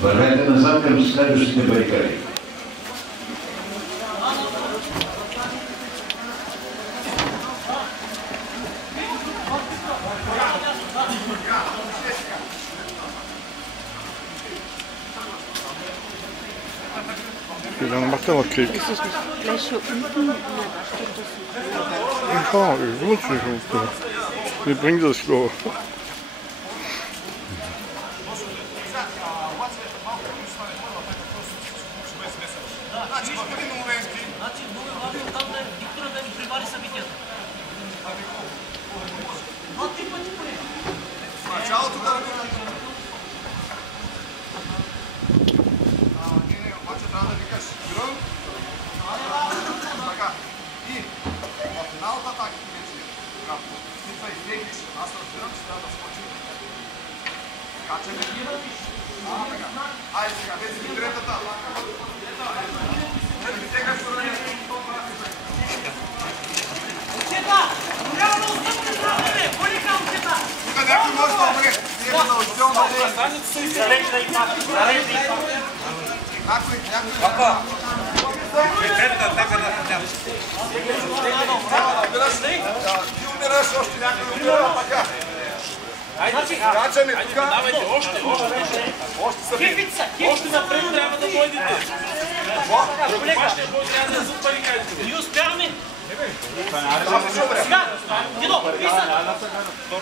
Вървете назад към следващите барикади. Dann macht er noch Krieg. Ja, ich wünsche nicht. Wie bringt das Klo?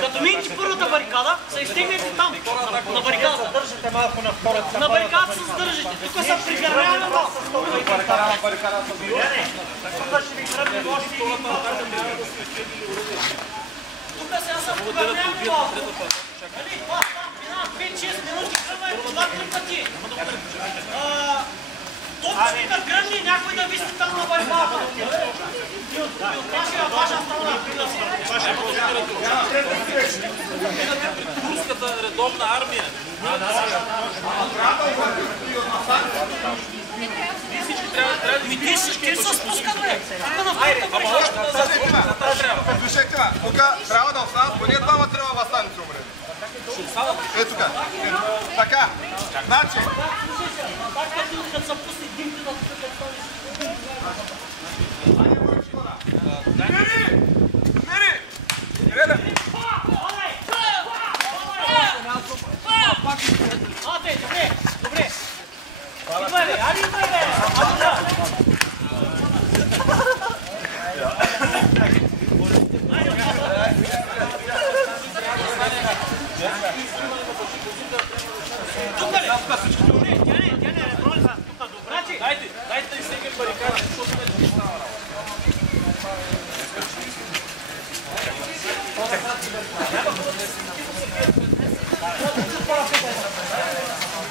Като минете първата барикада, се изтегнете там, на барикадата. Държите малко на втората. На барикадата се задържите. Тук са пригърняваме малко. Тук сега са пригърняваме малко. Това минава 5-6 минути, кръва е по 2-3 пъти. Точно на гръмни някой да виси там на барикадата. И от ваша страна. Руската редовна армия. Те всички се спускат, бе! Ама още назад. Тук трябва да останат, поне двама трябва да останете умре. Ето тук. Така. Значи. Като са пусни димки да добре. Али, Дайте да изтегнем барикада, защото не става работа.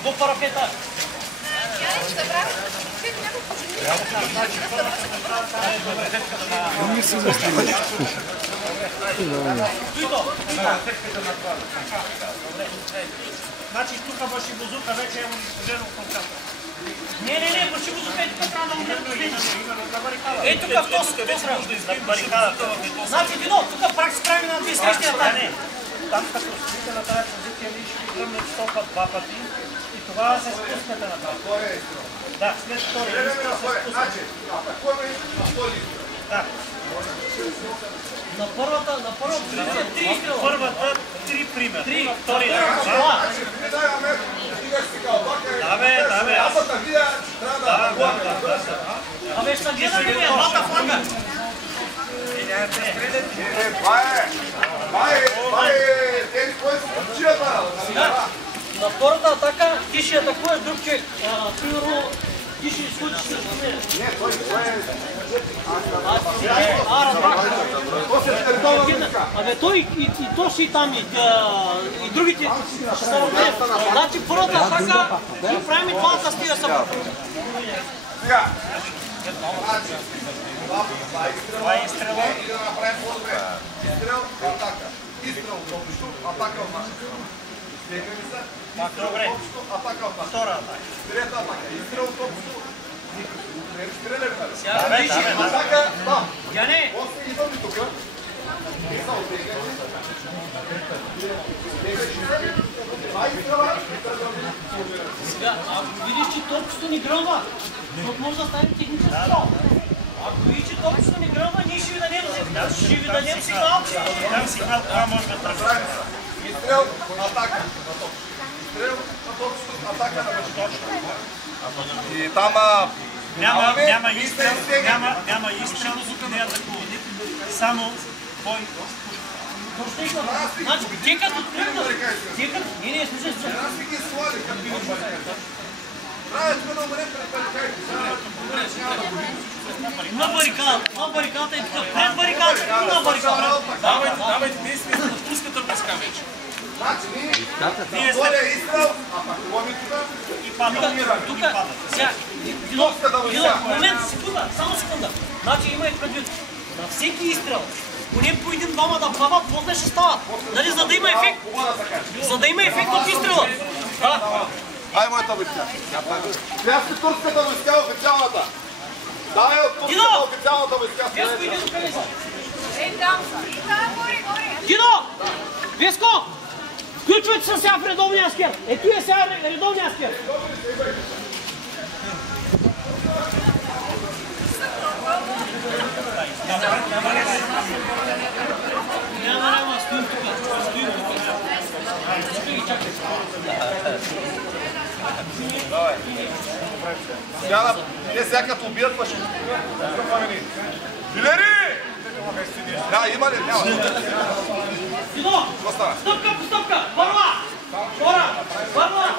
До парапета. Не се застигат. Значи тук баши бузука вече е унищожено в концата. Не, баши бузука е тук трябва да умре последно. Ей тук в този барикадата. Значи Дино, тук пак се прави на две срещни атаки. Там като стоите на тази позиция, вие ще ви гръмнете стопа два пъти и това се спускате на това. Да, след втори изстрел се спускате. Да. На първата позиция 3 изстрела. Първата 3 пример. 3. Втори да. Да. Абе, ще гледаме ли? Двата флага. Това е тези, които се подчият на втората атака ти ще атакуваш друг човек. Примерно ти ще изходиш с нея. Не, той е... Абе той и то ще и там и другите ще са въпред. Значи първата атака и правим двата стига са. Сега. Това е изстрела. И да направим по-добре. Изстрел, атака. Изстрел, атака от наша страна. Стегнали са. Добре. Атака от наша. Втора атака. Трета атака. Изстрел от общо. Стреляли, нали? Сега вижи. Атака, там. Яне. После идвам и тук. И са оттегляли. Сега. Ако видиш, че топчето ни гръмва, защото може да стане технически стрел. Ако видиш, че топчето ни гръмва, ние ще ви дадем сигнал. Там сигнал, това може да тръгне. Изстрел, атака. Изстрел, атака на точно. И там... Няма изстрел, не атакува. Само бой. Значи, те като тръгнат, не, слушай. Аз ви ги свали, като ви не барикадите. Трябва да умрем пред барикадите. На барикадата е тук, пред барикадата и на барикадата. Давайте действия, за да пускат войска вече. Значи, ние воля изстрел, а пак боми И пада. Тук, сега, момент, секунда, само секунда. Значи има и предвид, на всеки изстрел, поне по един-двама да плават, после ще стават. Нали, за да има ефект? За да има ефект от изстрела. Да. Ай, моята войска. Сега сте турската войска официалната. Давай от турската официалната войска. Веско, иди до къде са? Там са. Горе. Дидо! Веско! Включвайте се сега в редовния скер. Ето е сега редовния скер. Няма, стоим тук. Сега, те сега като убият паши. Билери! Да, има ли? Няма. Дидо! Стъпка по стъпка! Върва! Върва!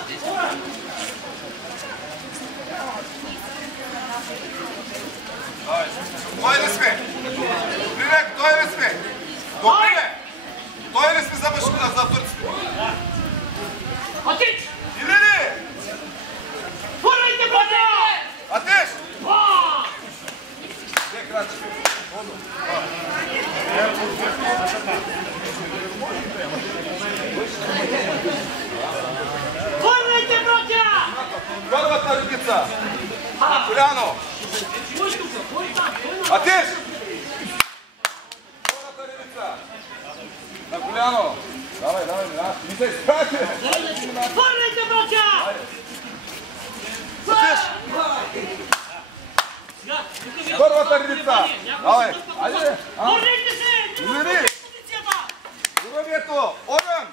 Той ли сме? Привек, той ли сме? Добре ли? Той ли сме за турците? Атич! Билери! Вървайте, братя! Атиш! Вървайте, братя! Първата редица. Голяно. Атиш! Втората редица. На Голяно. Давай. Не се изправяте. Вървайте, братя! Атиш! Първата редица. Давай. Айде. Вървайте се! Билери! Уравието! Огън!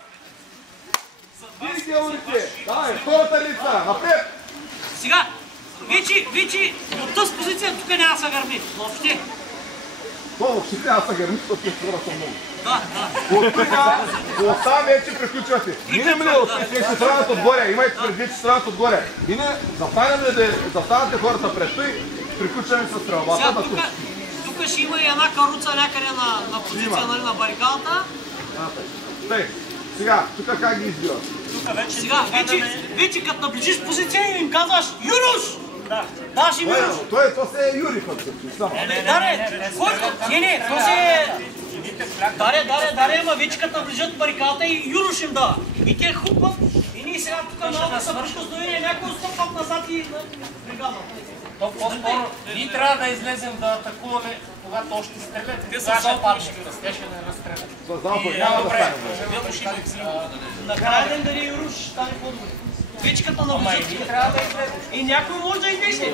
Дигите улици! Давай, втората редица. Напред! Сега, вече от тази позиция тук няма да се гърми. Въобще. Въобще трябва да се гърми, защото тези хора са много. Да. От там вече приключвате. Минем ли от ще странат отгоре? Имайте предвид, че странат отгоре. И не застанете хората пред той, приключваме с стрелбата. Тук ще има и една каруца някъде на позиция на барикадата. Сега, тук как ги избират? Сега, вече като наближиш позиция им казваш Юруш! Да, ще Юруш! То се е Юри път. Даре, който? То се е... Даре, ама вече като наближат барикадата и Юруш им дава. И те хупват и ние сега тук малко са прикосновения, някой отстъпват назад и бригада. То по-скоро ние трябва да излезем да атакуваме, когато още стрелят. Те са залпани, те ще не разстрелят. За залпа няма да стане. Накрая ден дали Юруш стане по-добре. Вече като наближат. И някой може да излезе.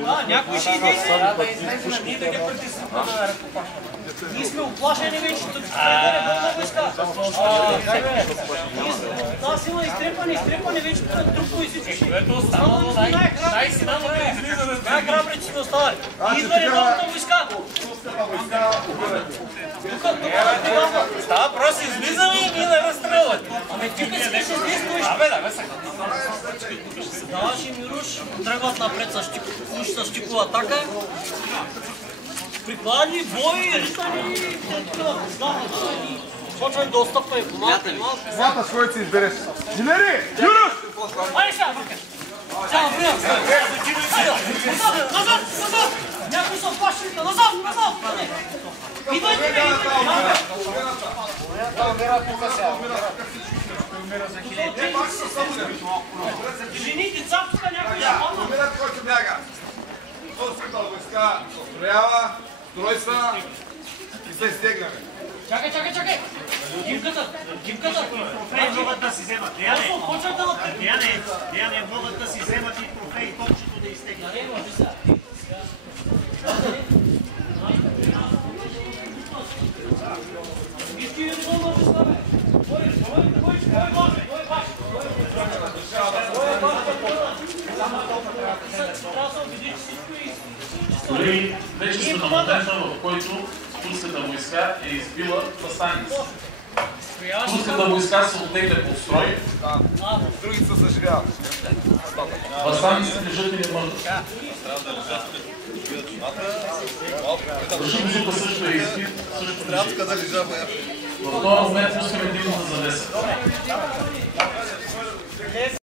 Да, някой ще излезе. Трябва да излезем, ние да ги притиснем да ръкопашваме. Ние сме оплашени вече, тук ще не бъде войска. Нас има изтрепани вече, трупо и всичко ще. Ето останало най-силно да излизаме. Най-храбрите сме останали. Идва редовната войска. Става просто излизаме и ние да разстрелваме. Ами ти не ще действаш. Да, сега. Даваш и Мируш, тръгват напред с щикова атака. Прикладни, бои, ритани, почваме да отстъпваме по малко. Смяташ, който си избереш. Билери! Юруш! Айде сега! Сега, време! Назад! Някой са плащали! Назад! Идвайте! Жени, деца, тук някой ще помня. Умират, който бяга. Турската войска се строява, строй са и се изтегляме. Чакай! Гимката! Трофеи могат да си вземат. Деяне могат да си вземат и трофеи, точното да изтеглят. Дори вече сме на момента, в който турската войска е избила въстаници. Турската войска се оттегля под строй. Другите се заживяват. Въстаниците лежат и не мърдат. Ръжубзука също е избит, също лежи. В този момент пускаме димната завеса.